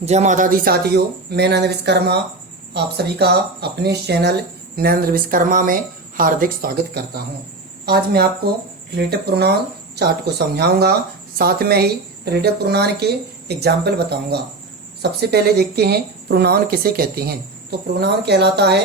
जय माता दी साथियों, मैं नरेंद्र विश्वकर्मा आप सभी का अपने चैनल नरेंद्र विश्वकर्मा में हार्दिक स्वागत करता हूं। आज मैं आपको रिलेटिव प्रोनाउन चार्ट को समझाऊंगा, साथ में ही रिलेटिव प्रोनाउन के एग्जाम्पल बताऊंगा। सबसे पहले देखते हैं प्रोनाउन किसे कहते हैं। तो प्रोनाउन कहलाता है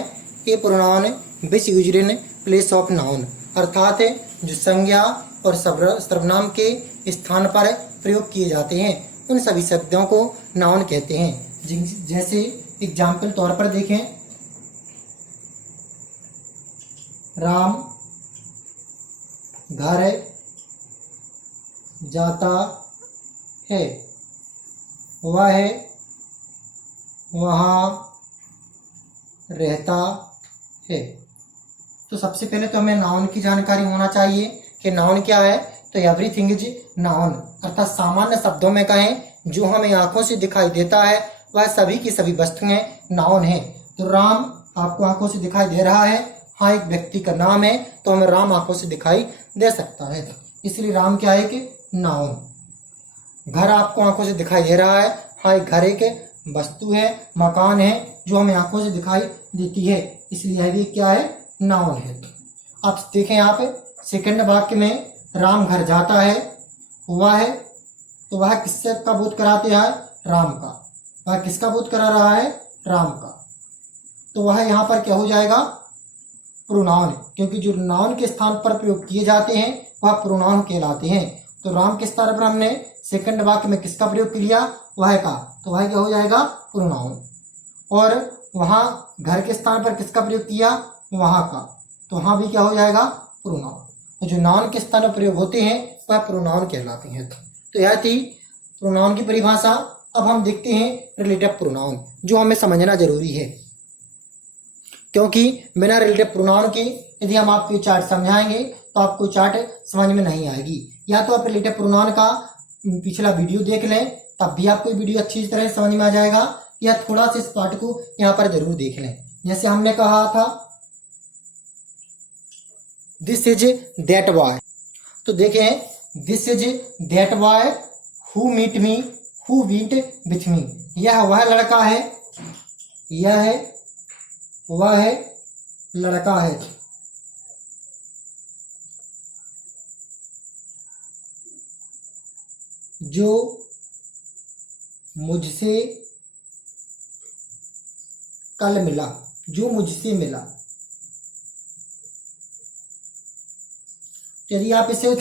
a pronoun which used in place of noun, अर्थात जो संज्ञा और सर्वनाम के स्थान पर प्रयोग किए जाते हैं उन सभी शब्दों को नाउन कहते हैं। जैसे एग्जाम्पल तौर पर देखें, राम घर जाता है, वह वहाँ रहता है। तो सबसे पहले तो हमें नाउन की जानकारी होना चाहिए कि नाउन क्या है। तो एवरीथिंग इज नाउन, अर्थात सामान्य शब्दों में कहें जो हमें आंखों से दिखाई देता है वह सभी की सभी वस्तुएं नाउन है। तो राम आपको आंखों से दिखाई दे रहा है, हाँ एक व्यक्ति का नाम है तो हमें राम आंखों से दिखाई दे सकता है, इसलिए राम क्या है कि नाउन। घर आपको आंखों से दिखाई दे रहा है, हाँ एक घर एक वस्तु है, मकान है जो हमें आंखों से दिखाई देती है, इसलिए यह भी क्या है, नाउन है। अब देखें यहाँ पे सेकंड वाक्य में राम घर जाता है, वह है तो वह किससे का बोध कराते हैं, राम का। वह किसका बोध करा रहा है, राम का। तो वह यहाँ पर क्या हो जाएगा, प्रोनाउन, क्योंकि जो नाउन के स्थान पर प्रयोग किए जाते हैं वह प्रोनाउन कहलाते हैं। तो राम के स्थान पर हमने सेकंड वाक्य में किसका प्रयोग किया, वह का, तो वह क्या हो जाएगा, प्रोनाउन। और वहां घर के स्थान पर किसका प्रयोग किया, वहां का, तो वहां भी क्या हो जाएगा, प्रोनाउन। तो जो नाउन के स्थान पर प्रयोग होते हैं वह प्रोनाउन कहलाते हैं। तो यह थी प्रोनाउन की परिभाषा। अब हम देखते हैं रिलेटिव प्रोनाउन, जो हमें समझना जरूरी है, क्योंकि बिना रिलेटिव प्रोनाउन के यदि हम आपको चार्ट समझाएंगे तो आपको चार्ट समझ में नहीं आएगी। या तो आप रिलेटिव प्रोनाउन का पिछला वीडियो देख लें, तब भी आपको वीडियो अच्छी तरह समझ में आ जाएगा, या थोड़ा सा इस पार्ट को यहाँ पर जरूर देख लें। जैसे हमने कहा था दिस इज दैट बॉय, तो देखें this is that boy who meet me who meet with me, यह वह लड़का है, यह है वह है लड़का है जो मुझसे कल मिला, जो मुझसे मिला। यदि आप इसे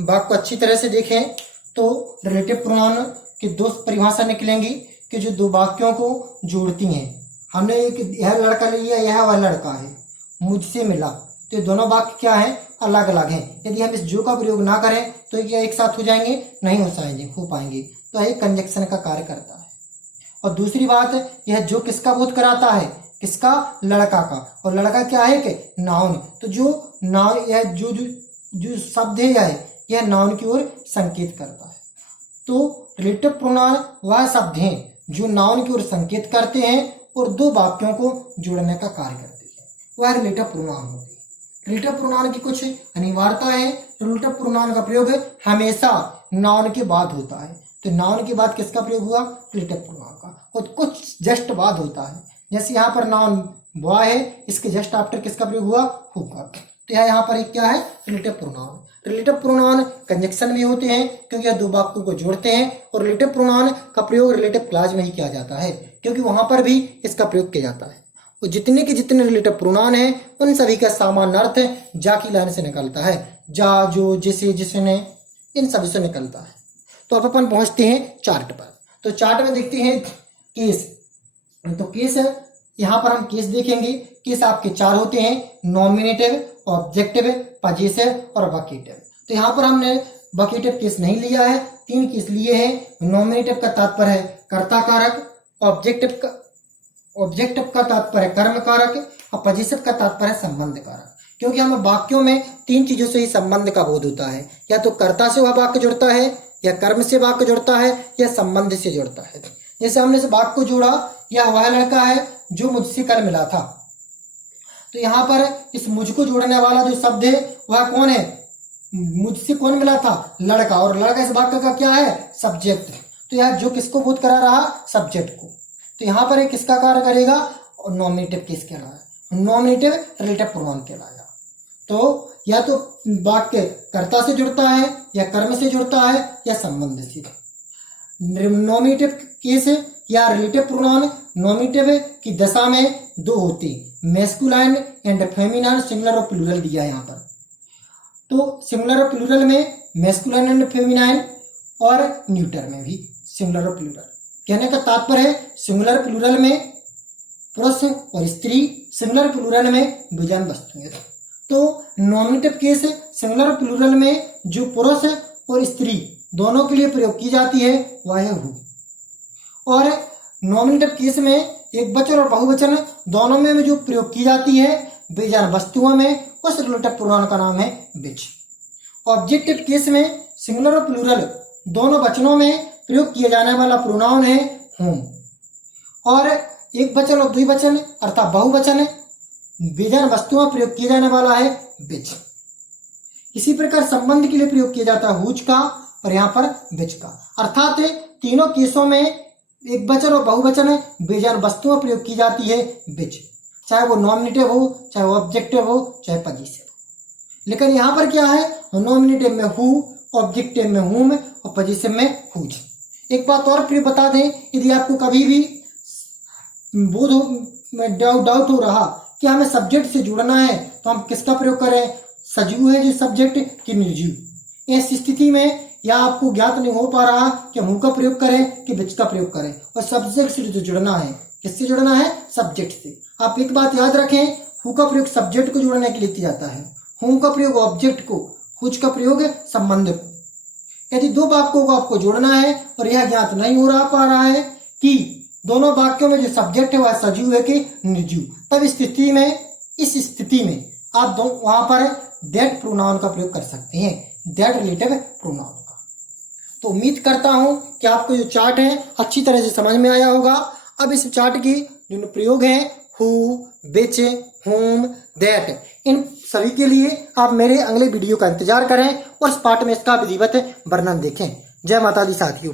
वाक्य को अच्छी तरह से देखें तो रिलेटिव प्रोनाउन की दो परिभाषा निकलेंगी कि जो दो वाक्यों को जोड़ती हैं। हमने एक यह लड़का लिया, यह वह लड़का है, मुझसे मिला, तो ये दोनों वाक्य क्या है, अलग अलग हैं। यदि हम इस जो का प्रयोग ना करें तो क्या एक साथ हो जाएंगे, नहीं हो पाएंगे। तो यह कंजक्शन का कार्य करता है। और दूसरी बात, यह जो किसका बोध कराता है, किसका, लड़का का, और लड़का क्या है कि नाउन। तो जो नाउन, यह जो शब्द है यह नाउन की ओर संकेत करता है। तो रिलेटिव प्रोनाउन वह शब्द हैं जो नाउन की ओर संकेत करते हैं और दो वाक्यों को जोड़ने का कार्य करते हैं, वह रिलेटिव प्रोनाउन होते हैं। रिलेटिव प्रोनाउन की कुछ अनिवार्यता है। रिलेटिव प्रोनाउन का प्रयोग हमेशा नाउन के बाद होता है। तो नाउन के बाद किसका प्रयोग हुआ, रिलेटिव प्रोनाउन का, और कुछ जस्ट बाद होता है। जैसे यहाँ पर नाउन बॉय है, इसके जस्ट आफ्टर किसका प्रयोग हुआ, हु का। तो यह यहाँ पर एक क्या है, relative pronoun. Relative pronoun conjunction में होते हैं क्योंकि यह दो वाक्यों को जोड़ते हैं, और रिलेटिव प्रोनाउन का प्रयोग रिलेटिव क्लॉज में ही किया जाता है क्योंकि वहां पर भी इसका प्रयोग किया जाता है। और जितने के जितने रिलेटिव प्रोनाउन हैं उन सभी का सामान्य अर्थ जा की लाइन से निकलता है, जा, जो, जिसे, जिसने, इन सभी से निकलता है। तो अब अपन पहुंचते हैं चार्ट पर। तो चार्ट में देखते हैं केस। तो केस, यहाँ पर हम केस देखेंगे। केस आपके चार होते हैं, नॉमिनेटिव, ऑब्जेक्टिव, पजेसिव और वोकेटिव। तो यहाँ पर हमने वोकेटिव केस नहीं लिया है, तीन केस लिए हैं। नॉमिनेटिव का तात्पर्य है कर्ता कारक, ऑब्जेक्टिव का तात्पर्य है कर्म कारक, और पजेसिव का तात्पर्य है संबंध कारक। क्योंकि हमें वाक्यों में तीन चीजों से ही संबंध का बोध होता है, या तो कर्ता से वह वाक्य जुड़ता है, या कर्म से वाक्य जुड़ता है, या संबंध से जुड़ता है। जैसे हमने इस वाक्य को जोड़ा, यह वह लड़का है जो मुझसे कल मिला था। तो यहाँ पर इस मुझको जोड़ने वाला जो शब्द है वह कौन है, मुझसे कौन मिला था, लड़का, और लड़का इस वाक्य का क्या है, सब्जेक्ट। तो यह जो किसको बोध करा रहा, सब्जेक्ट को, तो यहाँ पर ये किसका कार्य करेगा, और नॉमिनेटिव केस कहलाएगा, नॉमिनेटिव रिलेटिव प्रोनाउन कहलाएगा। तो या तो वाक्य कर्ता से जुड़ता है, या कर्म से जुड़ता है, या संबंध से। नॉमिनेटिव केस या रिलेटिव प्रोनाउन नॉमिनेटिव की दशा में दो होते, मैस्कुलाइन एंड फेमिनाइन, सिंगुलर और प्लूरल दिया है यहाँ पर। तो सिंगुलर और प्लूरल में मैस्कुलाइन एंड फेमिनाइन, और न्यूटर में भी सिंगुलर और प्लूरल। कहने का तात्पर्य है सिंगुलर प्लूरल में पुरुष और स्त्री, सिंगुलर प्लूरल में विजन वस्तुएं। तो नॉमिनेटिव केस सिंगुलर प्लूरल में जो पुरुष और स्त्री दोनों के लिए प्रयोग की जाती है वह है हु, और नॉमिनेटिव केस में एक वचन और बहुवचन दोनों में जो प्रयोग की जाती है विजन वस्तुओं में, उस रिलेटिव प्रोनाउन का नाम है विच। ऑब्जेक्टिव केस में सिंगुलर और प्लूरल दोनों वचनों में प्रयोग किया जाने वाला प्रोनाउन है होम, और एक वचन और द्विवचन अर्थात बहुवचन विजन वस्तुओं में प्रयोग किया जाने वाला है विच। इसी प्रकार संबंध के लिए प्रयोग किया जाता है हुज का, और यहाँ पर विच का, अर्थात तीनों केसों में एक वचन और बहुवचन विजन वस्तुओं में प्रयोग की जाती है विच, चाहे वो नॉमिनेटिव हो, चाहे वो ऑब्जेक्टिव हो, चाहे पजेसिव। लेकिन यहाँ पर क्या है, नॉमिनेटिव में हु, ऑब्जेक्टिव में हुम, और पजेसिव में हुज। एक बात और फिर बता दें, यदि आपको कभी भी डाउट हो रहा कि हमें सब्जेक्ट से जुड़ना है तो हम किसका प्रयोग करें, सजीव है जो सब्जेक्ट कि निर्जीव। इस स्थिति में या आपको ज्ञात नहीं हो पा रहा कि हम हु का प्रयोग करें कि विच का प्रयोग करें, और सब्जेक्ट से जो जुड़ना है, किससे जुड़ना है, सब्जेक्ट से। आप एक बात याद रखें, हु का प्रयोग सब्जेक्ट को जोड़ने के लिए किया जाता है, हुम का प्रयोग ऑब्जेक्ट को, हुज का प्रयोग संबंध को। यदि दो वाक्यों को आपको जोड़ना है और यह ज्ञात नहीं हो पा रहा है कि दोनों वाक्यों में जो सब्जेक्ट है वह सजीव है कि निर्जीव, तब इस स्थिति में आप वहां पर दैट प्रोनाउन का प्रयोग कर सकते हैं, दैट रिलेटिव प्रोनाउन का। तो उम्मीद करता हूं कि आपको जो चार्ट है अच्छी तरह से समझ में आया होगा। अब इस चार्ट की जो प्रयोग है हु, विच, हुम, दैट, इन सभी के लिए आप मेरे अगले वीडियो का इंतजार करें और इस पाठ में इसका विधिवत वर्णन देखें। जय माता दी साथियों।